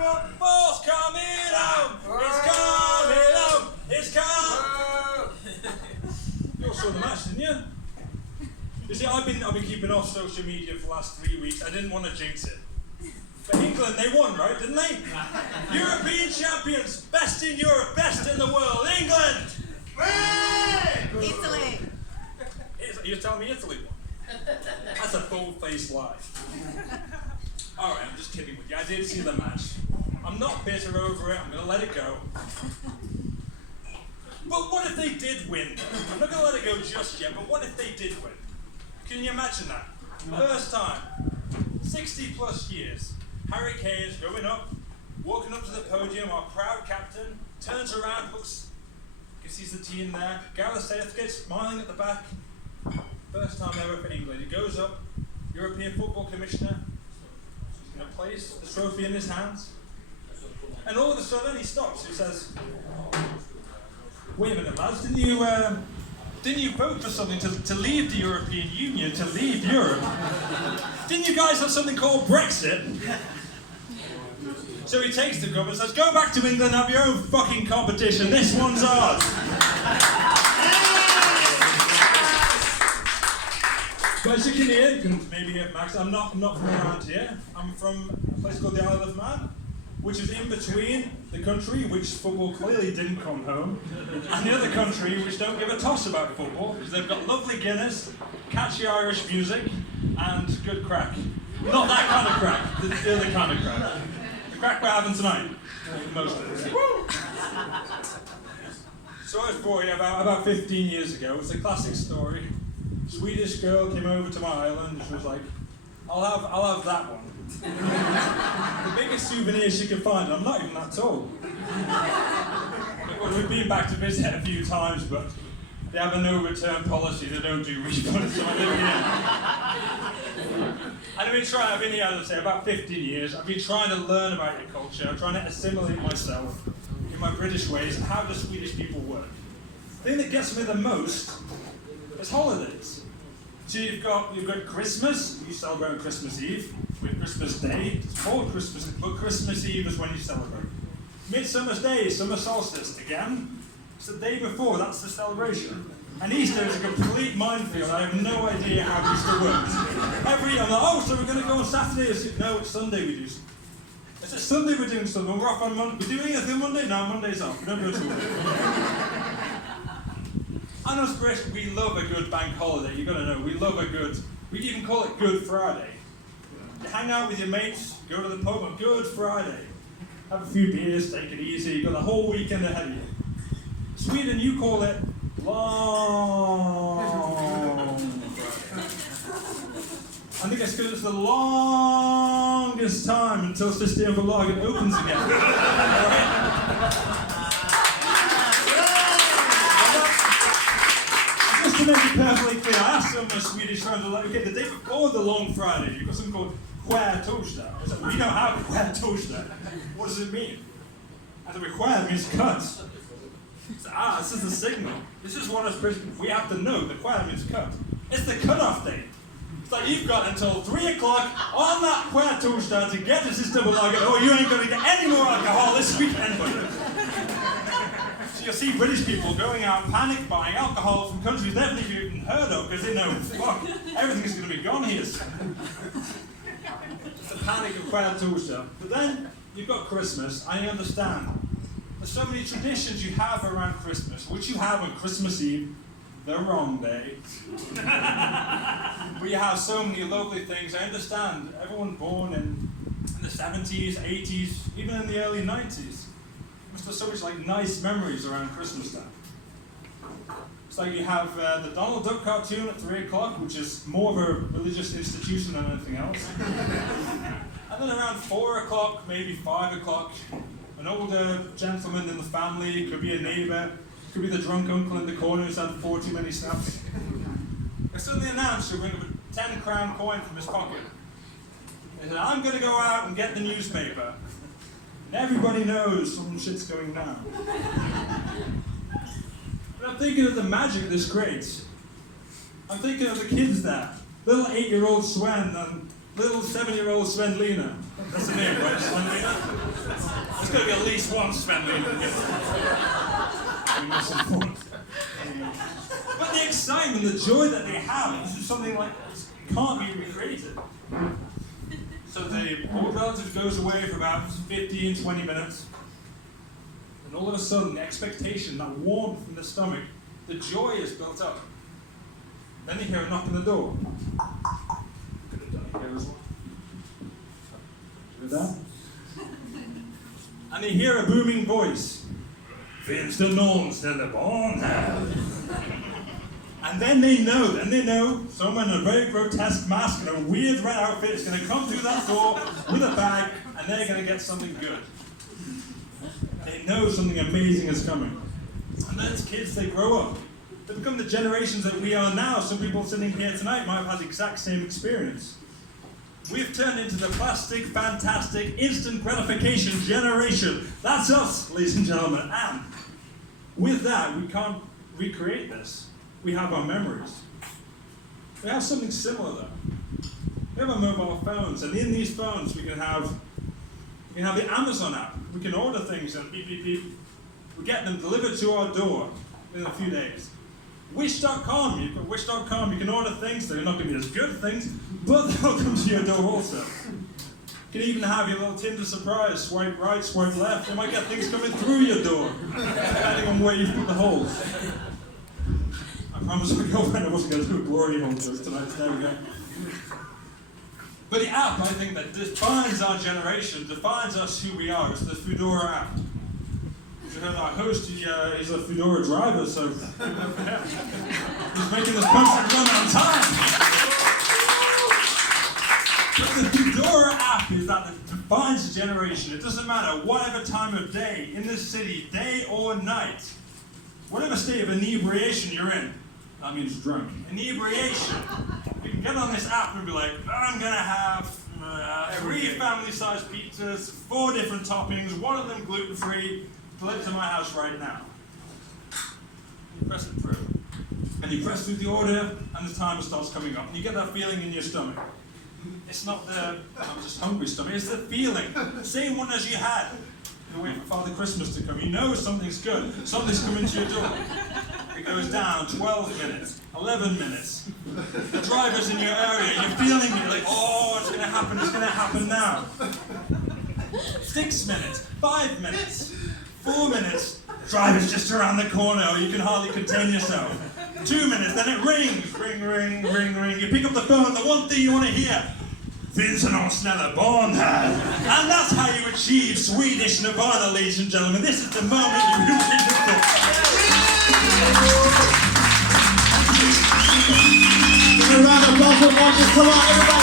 Football's coming home! It's coming home! It's coming! You all saw the match, didn't you? You see, I've been keeping off social media for the last 3 weeks. I didn't want to jinx it. But England, they won, right? Didn't they? European champions, best in Europe, best in the world. England! Italy! You're telling me Italy won? That's a full-faced lie. Alright, I'm just kidding with you. I did see the match. I'm not bitter over it. I'm going to let it go. But what if they did win? I'm not going to let it go just yet, but what if they did win? Can you imagine that? First time, 60 plus years, Harry Kane is going up, walking up to the podium, our proud captain, turns around, looks, sees the team there, Gareth Southgate smiling at the back. First time ever for England. He goes up, European Football Commissioner, he's going to place the trophy in his hands, and all of a sudden he stops. He says, "Wait a minute, lads, didn't you vote for something to leave the European Union, to leave Europe? Didn't you guys have something called Brexit?" So he takes the cup and says, "Go back to England and have your own fucking competition. This one's ours." But as you can hear, you can maybe hear Max, I'm not from around here. I'm from a place called the Isle of Man, which is in between the country, which football clearly didn't come home, and the other country, which don't give a toss about football, because they've got lovely Guinness, catchy Irish music, and good crack. Not that kind of crack, the other kind of crack. The crack we're having tonight, most of it. So I was brought here about 15 years ago. It's a classic story. Swedish girl came over to my island and she was like, I'll have that one. The biggest souvenir she could find, and I'm not even that tall. We've been back to visit a few times, but they have a no return policy, they don't do refunds, so I live here. And I've been here, as I say, about 15 years. I've been trying to learn about your culture, I'm trying to assimilate myself in my British ways, and how do Swedish people work. The thing that gets me the most is holidays. So you've got Christmas, you celebrate on Christmas Eve, with Christmas Day, it's called Christmas, but Christmas Eve is when you celebrate. Midsummer's Day, summer solstice, again, it's the day before, that's the celebration. And Easter is a complete minefield, I have no idea how Easter works. I'm like, so we're going to go on Saturday? No, it's Sunday we do. Is it Sunday we're doing something? We're off on Monday. We're doing anything Monday? No, Monday's off, we don't go to work. I know British, we love a good bank holiday, you've got to know, we even call it Good Friday. You hang out with your mates, go to the pub on Good Friday, have a few beers, take it easy, you've got the whole weekend ahead of you. Sweden, you call it Long Friday. I think it's because it's the longest time until System for Login opens again. To make it perfectly clear, I asked some of my Swedish friends, okay, the day before the Long Friday, you've got something called Skärtorsdag. I said, we don't have Skärtorsdag. What does it mean? I said, skär means cut. I said, this is the signal. This is what us British, we have to know, the skär means cut. It's the cut-off date. It's like you've got until 3 o'clock on that Skärtorsdag to get the system of lager, or you ain't going to get any more alcohol this weekend, buddy. So you'll see British people going out panic buying alcohol from countries they've never even heard of because they know, fuck, everything's going to be gone here. It's the panic of Skärtorsdag. But then you've got Christmas, I understand. There's so many traditions you have around Christmas, which you have on Christmas Eve, the wrong day. But you have so many lovely things. I understand, everyone born in the 70s, 80s, even in the early 90s. There's so much like nice memories around Christmas time. It's like you have the Donald Duck cartoon at 3 o'clock, which is more of a religious institution than anything else. And then around 4 o'clock, maybe 5 o'clock, an older gentleman in the family, could be a neighbour, could be the drunk uncle in the corner who's had 4 too many snaps. They suddenly announced he'll bring up a 10-crown coin from his pocket. He said, I'm going to go out and get the newspaper. And everybody knows some shit's going down. But I'm thinking of the magic this creates. I'm thinking of the kids there. Little 8-year-old Sven and little 7-year-old Sven Lena. That's the name, right? Sven Lena? There's got to be at least one Sven Lehmann gift. But the excitement, the joy that they have is something like can't be recreated. So the old relative goes away for about 15, 20 minutes, and all of a sudden the expectation, that warmth from the stomach, the joy is built up. Then you hear a knock on the door. Could have done it here as well. Do that. And they hear a booming voice. Finns det någon ställer barn här? And then they know someone in a very grotesque mask and a weird red outfit is going to come through that door with a bag, and they're going to get something good. They know something amazing is coming. And then as kids, they grow up. They become the generations that we are now. Some people sitting here tonight might have had the exact same experience. We've turned into the plastic, fantastic, instant gratification generation. That's us, ladies and gentlemen. And with that, we can't recreate this. We have our memories. We have something similar though. We have our mobile phones, and in these phones we can have the Amazon app. We can order things and beep, beep, beep. We get them delivered to our door in a few days. Wish.com, you can order things. They're not going to be as good things, but they'll come to your door also. You can even have your little Tinder surprise, swipe right, swipe left. You might get things coming through your door, depending on where you put the holes. I promised my girlfriend I wasn't going to do a glory hole joke tonight, so there we go. But the app, I think, that defines our generation, defines us who we are, is the Foodora app. You heard our host, he's a Foodora driver, so he's making this perfect run on time. But the Foodora app is that it defines a generation. It doesn't matter whatever time of day, in this city, day or night, whatever state of inebriation you're in, that means drunk, inebriation, you can get on this app and be like, I'm going to have 3 family-sized pizzas, 4 different toppings, one of them gluten-free, delivered to my house right now. You press it through. And you press through the order, and the timer starts coming up. And you get that feeling in your stomach. It's not the, I'm just hungry stomach, it's the feeling. The same one as you had. You're waiting for Father Christmas to come. You know something's good. Something's coming to your door. It goes down 12 minutes, 11 minutes. The driver's in your area, you're feeling it, like, oh, it's going to happen now. 6 minutes, 5 minutes, 4 minutes. The driver's just around the corner, or you can hardly contain yourself. 2 minutes, then it rings, ring, ring, ring, ring. You pick up the phone, the one thing you want to hear. Finns det någon snälla barn här? And that's how you achieve Swedish Nirvana, ladies and gentlemen. This is the moment you really look for. Give a round of applause for Marcus. Come on, everybody.